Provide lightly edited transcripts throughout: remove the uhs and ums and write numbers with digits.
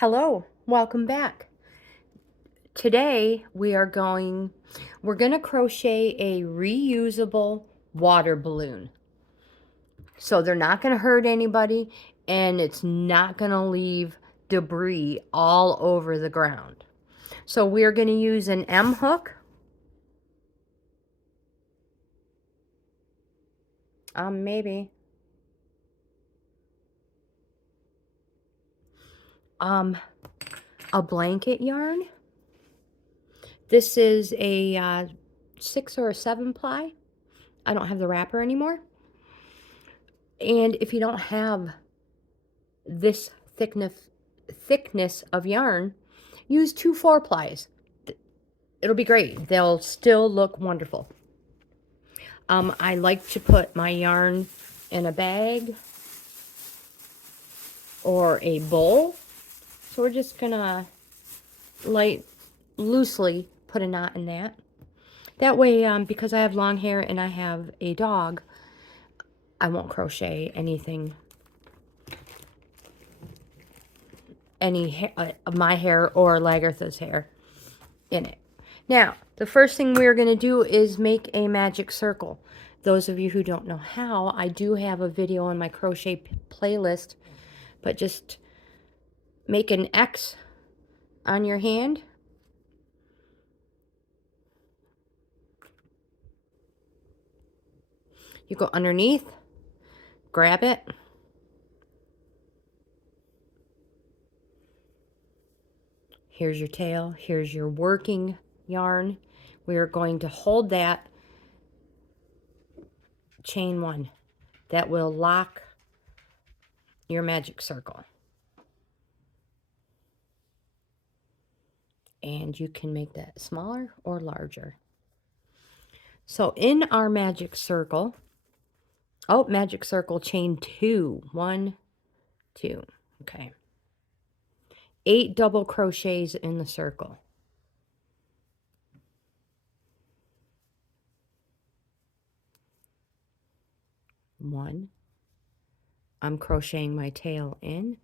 Hello, welcome back. Today we're going to crochet a reusable water balloon. So they're not going to hurt anybody and it's not going to leave debris all over the ground. So we're going to use an M hook. Maybe. A blanket yarn. This is a 6 or a 7 ply. I don't have the wrapper anymore. And if you don't have this thickness of yarn, use 2 4-plies. It'll be great. They'll still look wonderful. I like to put my yarn in a bag or a bowl. So we're just gonna loosely put a knot in that. That way, because I have long hair and I have a dog, I won't crochet anything, of my hair or Lagartha's hair in it. Now, the first thing we're going to do is make a magic circle. Those of you who don't know how, I do have a video on my crochet playlist, but just make an X on your hand. You go underneath, grab it, here's your tail, here's your working yarn. We are going to hold that, chain 1. That will lock your magic circle. And you can make that smaller or larger. So in our magic circle, magic circle, chain 2. 1, 2. Okay. 8 double crochets in the circle. 1. I'm crocheting my tail in.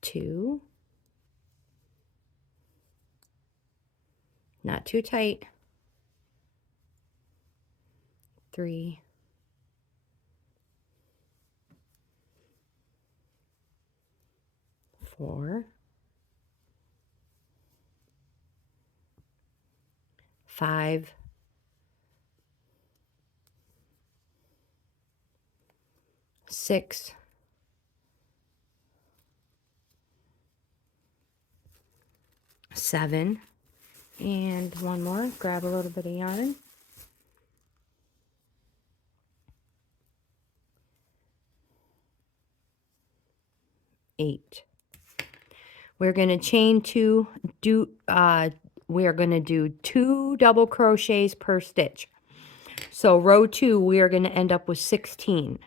2. Not too tight. 3. 4. 5. 6. 7. And one more. Grab a little bit of yarn. 8. We're going to chain 2. We are going to do 2 double crochets per stitch. So row 2, we are going to end up with 16.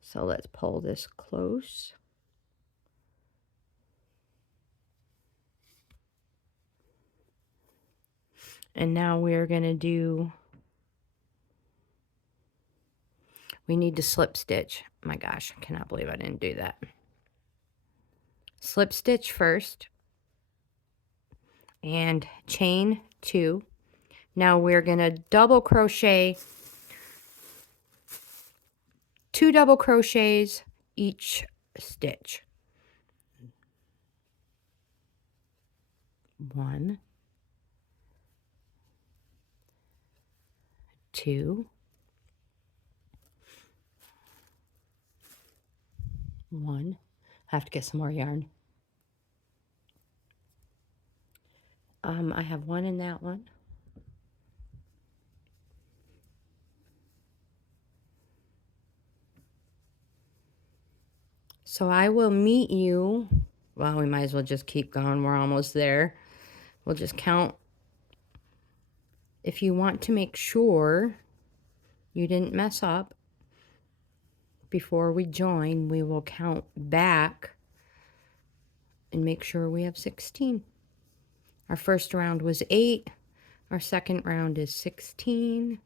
So let's pull this close. And now we're going to do, we need to slip stitch. My gosh, I cannot believe I didn't do that. Slip stitch first and chain 2. Now we're going to double crochet 2 double crochets each stitch. 1, 2, 1. I have to get some more yarn. I have 1 in that one. So I will meet you. Well, we might as well just keep going. We're almost there. We'll just count. If you want to make sure you didn't mess up before we join, we will count back and make sure we have 16. Our first round was 8. Our second round is 16.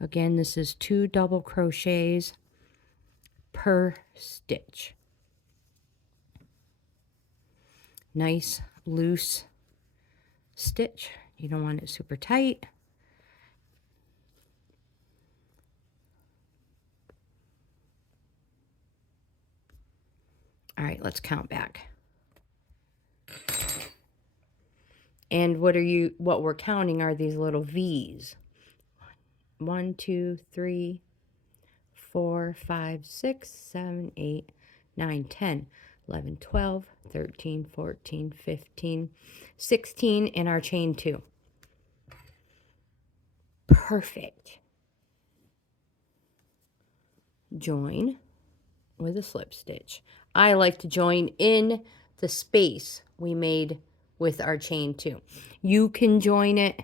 Again, this is 2 double crochets per stitch. Nice loose stitch. You don't want it super tight. All right, let's count back. And what we're counting are these little V's. 1, 2, 3, 4, 5, 6, 7, 8, 9, 10, 11, 12, 13, 14, 15, 16 in our chain 2. Perfect. Join with a slip stitch. I like to join in the space we made with our chain 2. You can join it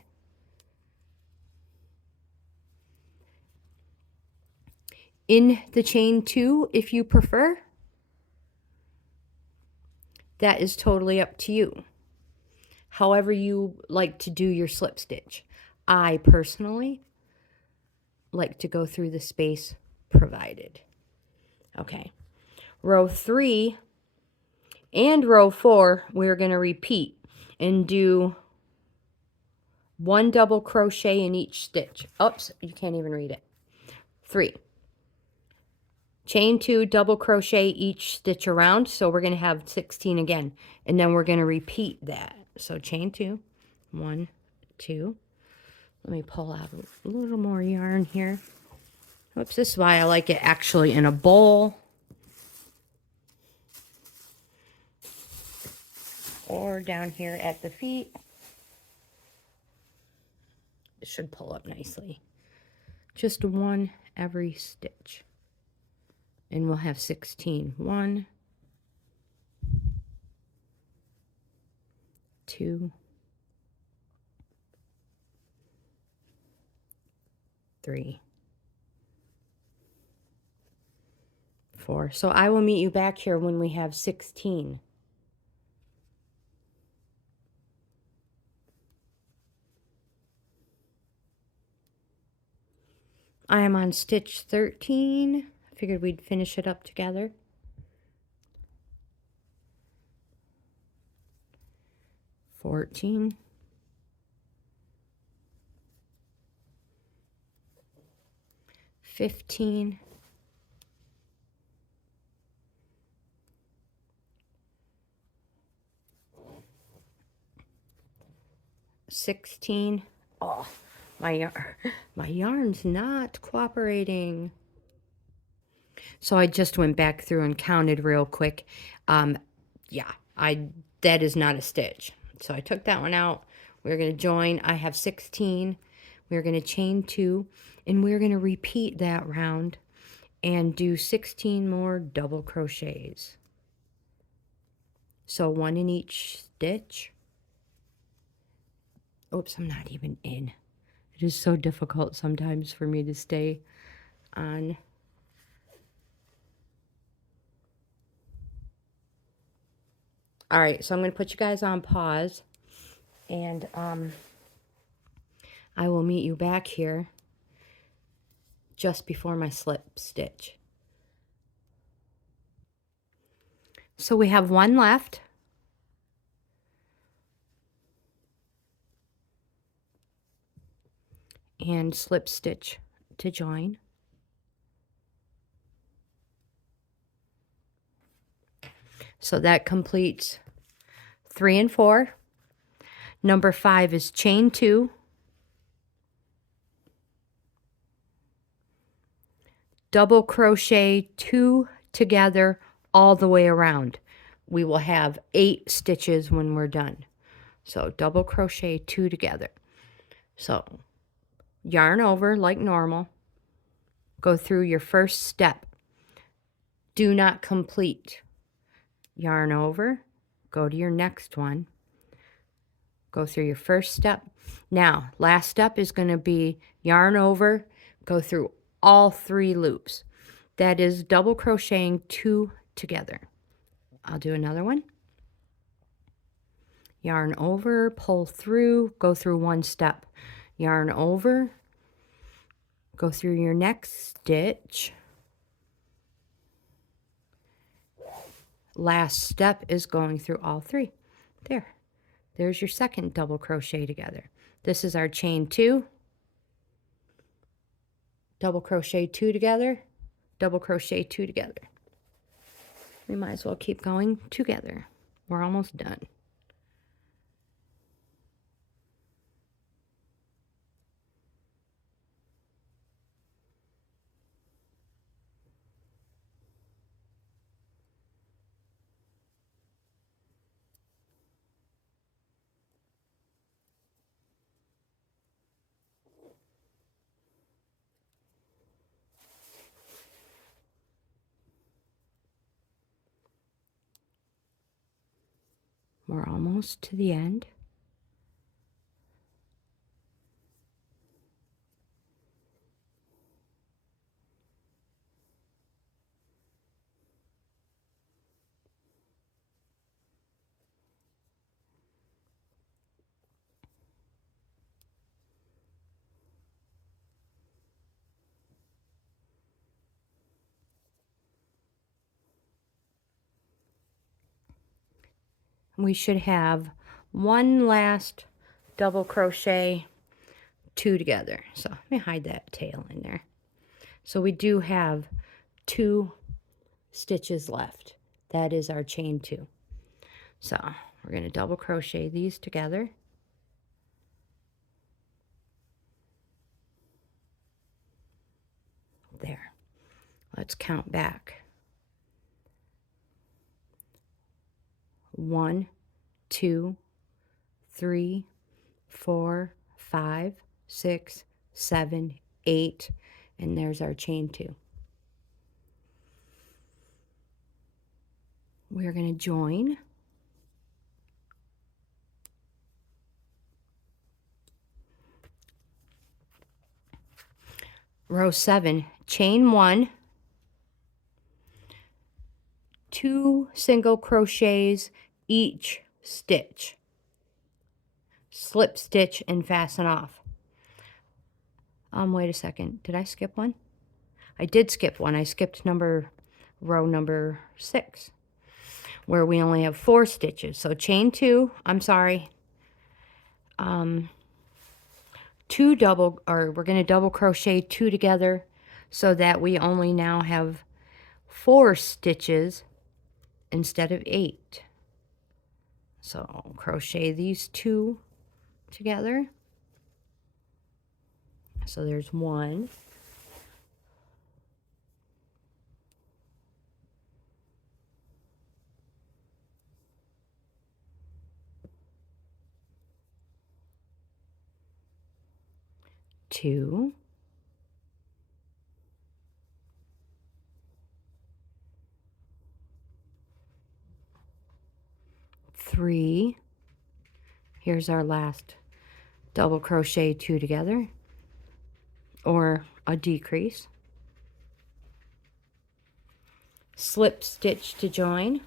in the chain 2 if you prefer. That is totally up to you. However you like to do your slip stitch. I personally like to go through the space provided. Okay. Row 3 and row 4, we're going to repeat and do 1 double crochet in each stitch. Oops, you can't even read it. 3. Chain 2, double crochet each stitch around. So we're going to have 16 again. And then we're going to repeat that. So chain 2, 1, 2. Let me pull out a little more yarn here. Oops, this is why I like it actually in a bowl. Or down here at the feet. It should pull up nicely. Just 1 every stitch. And we'll have 16. 1, 2, 3, 4. So I will meet you back here when we have 16. I am on stitch 13. I figured we'd finish it up together. 14. 15. 16. Oh, my yarn's not cooperating. So I just went back through and counted real quick. Yeah, that is not a stitch. So I took that one out. We're going to join. I have 16. We're going to chain 2, and we're going to repeat that round and do 16 more double crochets. So 1 in each stitch. Oops, I'm not even in. It is so difficult sometimes for me to stay on. All right, so I'm going to put you guys on pause, and I will meet you back here just before my slip stitch. So we have 1 left. And slip stitch to join. So that completes 3 and 4. Number 5 is chain 2, double crochet 2 together all the way around. We will have 8 stitches when we're done. So double crochet 2 together. So yarn over like normal. Go through your first step. Do not complete. Yarn over. Go to your next one. Go through your first step. Now, last step is going to be yarn over. Go through all 3 loops. That is double crocheting 2 together. I'll do another one. Yarn over, pull through, go through 1 step. Yarn over, go through your next stitch, last step is going through all 3. There's your second double crochet together. This is our chain 2, double crochet 2 together, double crochet 2 together. We might as well keep going together. We're almost done. We're almost to the end. We should have one last double crochet 2 together. So let me hide that tail in there. So we do have 2 stitches left. That is our chain 2. So we're going to double crochet these together. There. Let's count back. 1, 2, 3, 4, 5, 6, 7, 8, and there's our chain 2. We're going to join. Row 7, chain 1, 2 single crochets each stitch, slip stitch and fasten off. Wait a second, did I skip one? I did skip one. I skipped row number 6, where we only have 4 stitches. So chain 2, I'm sorry, 2 double, or we're going to double crochet 2 together so that we only now have 4 stitches instead of 8. So crochet these 2 together. So there's 1, 2, 3. Here's our last double crochet 2 together, or a decrease. Slip stitch to join.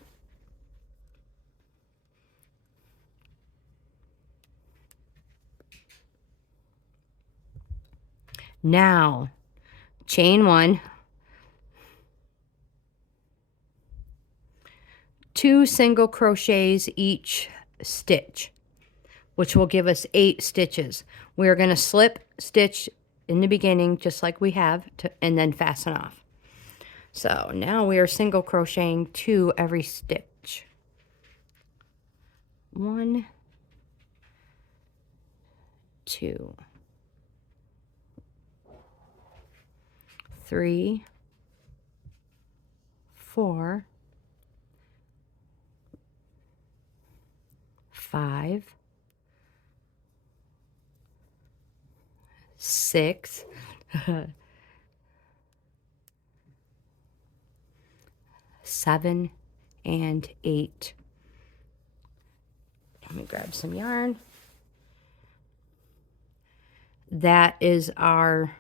Now, chain 1, 2 single crochets each stitch, which will give us 8 stitches. We are going to slip stitch in the beginning, just like we have, and then fasten off. So now we are single crocheting 2 every stitch. 1, 2, 3, 4, 5, 6, 7, and 8. Let me grab some yarn. That is our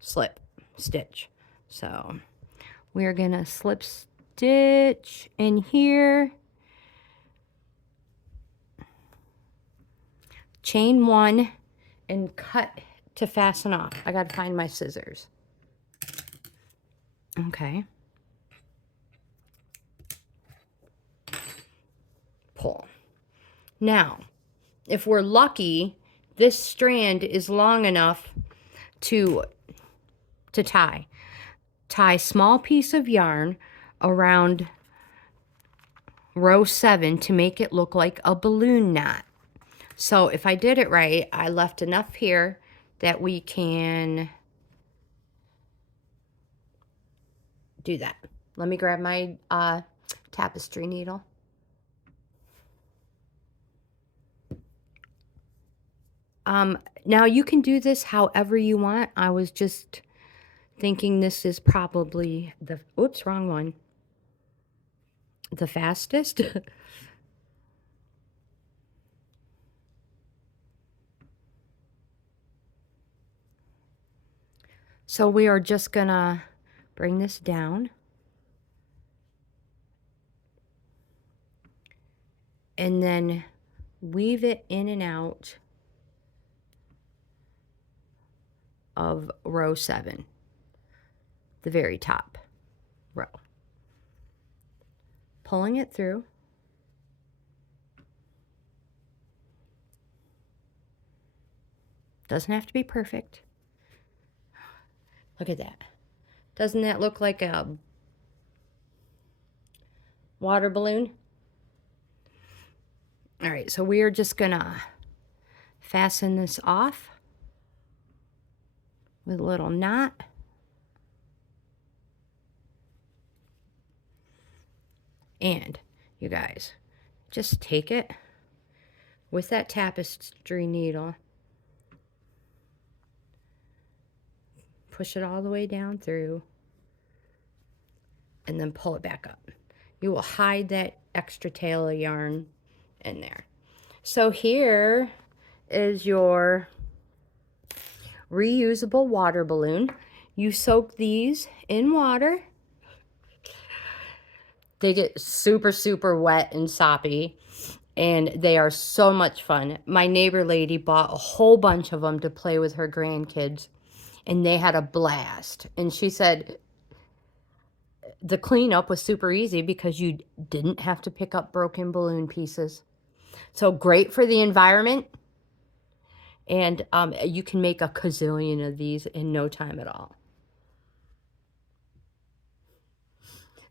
slip stitch. So we're gonna slip stitch in here, chain 1, and cut to fasten off. I gotta find my scissors. Okay. Now, if we're lucky, this strand is long enough to tie. Tie small piece of yarn around row 7 to make it look like a balloon knot. So if I did it right, I left enough here that we can do that. Let me grab my tapestry needle. Now you can do this however you want. I was just thinking this is probably the, oops, wrong one, the fastest. So we are just gonna bring this down and then weave it in and out of row 7, the very top row. Pulling it through. Doesn't have to be perfect. Look at that. Doesn't that look like a water balloon? All right, so we are just gonna fasten this off with a little knot. And you guys, just take it with that tapestry needle, push it all the way down through, and then pull it back up. You will hide that extra tail of yarn in there. So here is your reusable water balloon. You soak these in water. They get super, super wet and soppy, and they are so much fun. My neighbor lady bought a whole bunch of them to play with her grandkids, and they had a blast. And she said the cleanup was super easy because you didn't have to pick up broken balloon pieces. So great for the environment, and you can make a gazillion of these in no time at all.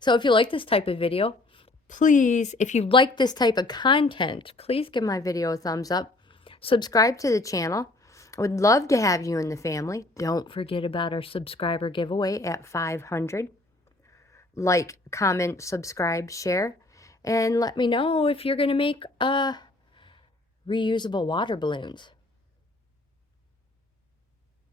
So if you like this type of video, please, if you like this type of content, please give my video a thumbs up. Subscribe to the channel. I would love to have you in the family. Don't forget about our subscriber giveaway at 500. Like, comment, subscribe, share, and let me know if you're going to make reusable water balloons.